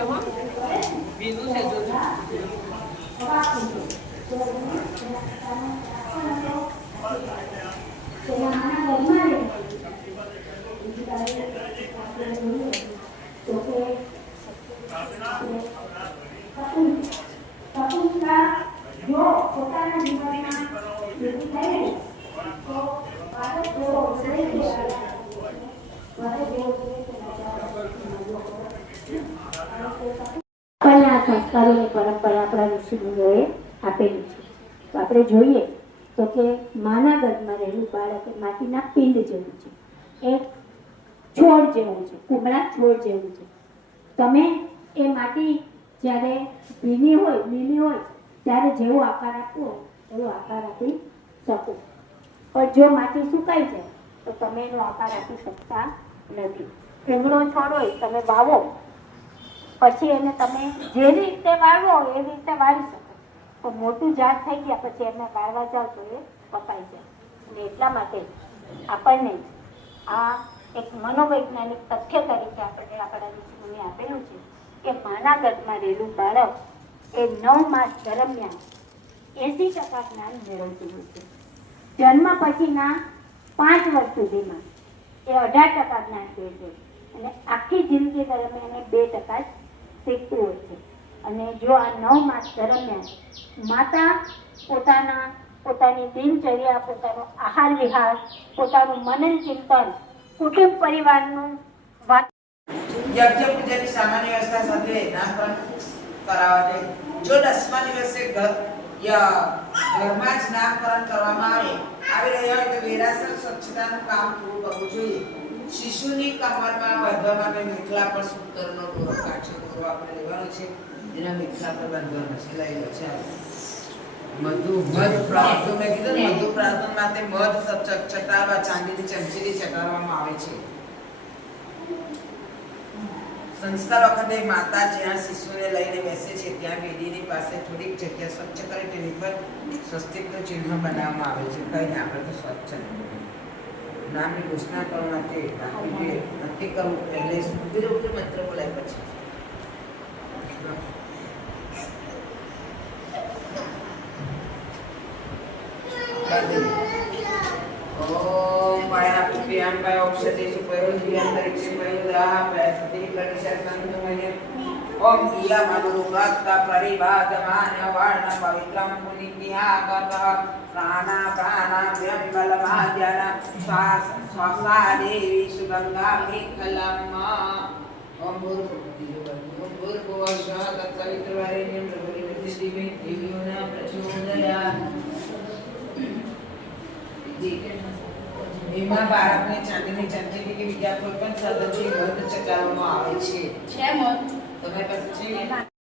હો ભીનું છે જોજો જો પોતાના આપણને આ પરંપરા આપણા આપેલી છે. તો આપણે જોઈએ તો કે માના ગર્ભમાં રહેલું બાળક માટીના પિંડ જેવું છે. એક છોડ જેવું છે, કુમળા છોડ જેવું છે. તમે એ માટી જ્યારે ભીની હોય, લીલી હોય, ત્યારે જેવો આકાર આપવો એવો આકાર આપી શકો. પણ જો માટી સુકાઈ જાય, તો તમે એનો આકાર આપી શકતા નથી. કુમળો છોડ હોય તમે વાવો. પછી એને તમે જે રીતે વાળવો એ રીતે વાળી શકો. પણ મોટું ઝાડ થઈ ગયા પછી એમને વાળવા જાવ તો એ કપાઈ જાય. અને એટલા માટે આપણને આ એક મનોવૈજ્ઞાનિક તથ્ય તરીકે આપણને આપણા ઋષિમુનિ આપેલું છે કે માના ગર્ભમાં રહેલું બાળક એ નવ માસ દરમિયાન એસી ટકા જ્ઞાન મેળવતું હોય છે. જન્મ પછીના પાંચ વર્ષ સુધીમાં એ અઢાર ટકા જ્ઞાન છે. અને આખી જિંદગી દરમિયાન એ બે ટકા જ શીખતું હોય છે. અને જો આ નવ માસ દરમિયાન માતા પોતાના, પોતાની દિનચર્યા, પોતાનો આહાર વિહાર, પોતાનું મનન ચિંતન, કુટુંબ પરિવારનું વાત યજ્ઞ પૂજાની સામાન્ય વ્યવસ્થા સાથે કરાવવા દે. જો દસમા દિવસે ઘર ઘરમાં જ નામકરણ કરવામાં આવે. આવી રહ્યા હોય તો વેરાસર સ્વચ્છતાનું કામ પૂરું કરવું જોઈએ. શિશુની કમરમાં બાંધવા માટે મીઠલા પર સૂતરનો દોરો કાચો દોરો આપણે લેવાનો છે. એના મીઠલા પર બાંધવાનો છે લઈ છે. મધુ મધ પ્રાપ્ત, મેં કીધું મધુ પ્રાપ્ત માટે મધ ચટાડવા ચાંદીની ચમચીથી ચટાડવામાં આવે છે. સંસ્કાર વખતે માતા જ્યાં શિશુને લઈને બેસે છે, ત્યાં બેદીની પાસે થોડીક જગ્યા સ્વચ્છ કરી, તેની પર સ્વસ્તિકનું ચિહ્ન બનાવવામાં આવે છે. કહીને આપણે તો સ્વચ્છ નામની ઘોષણા કરવા માટે નક્કી કરવું પહેલે વિરુદ્ધ મંત્ર બોલાય પછી. ઓમ માયા પુત્ર્યામ પાય ઓક્ષતે સુપયો ધ્યાંતરિક્ષે પયોદાહ પ્રયસતિ પ્રતિશતનંદમય ઓમ ઈયા મનુરુગાત્તા પરિવાદમાન વર્ણ પવિત્રમ પુનિત્યાગતઃ પ્રાણા પ્રાણા વ્યંબલમાદ્યાના શ્વાસ શ્વાસા દેવી સુગંગા મેખલમ ઓમ ભૂર્ભુવઃ તત્સવિતુર્વરેણ્યં પ્રભુર્ભુવસ્તિમે ધિયો ન પ્રચોદયાत् એમાં બાળકને ચાંદીની ચમચીથી કે બીજા કોઈ પણ સાધનથી મધ ચટાવવામાં આવે છે. છે તમારી પાસે છે?